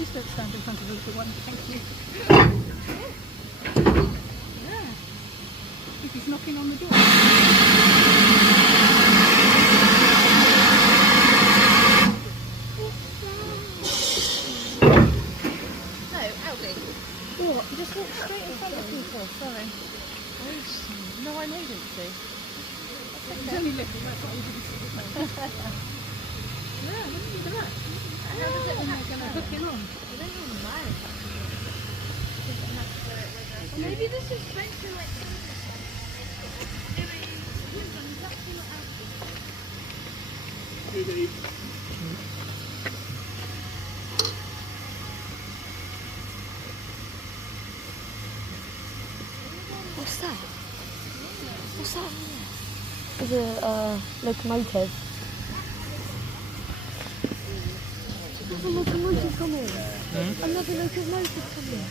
Please don't stand in front of the little one. Thank you. Yeah. If he's knocking on the door. No, Albie. What? You just walk straight in front of people. Sorry. No, I made him to. He's only little, that's what we didn't see. Yeah, what did you do that? How does it And catch they're going to now? hook him on. I don't know why it's actually. Maybe this is meant to like What's that? What's that? There's a locomotive. Another locomotive coming. Another locomotive coming.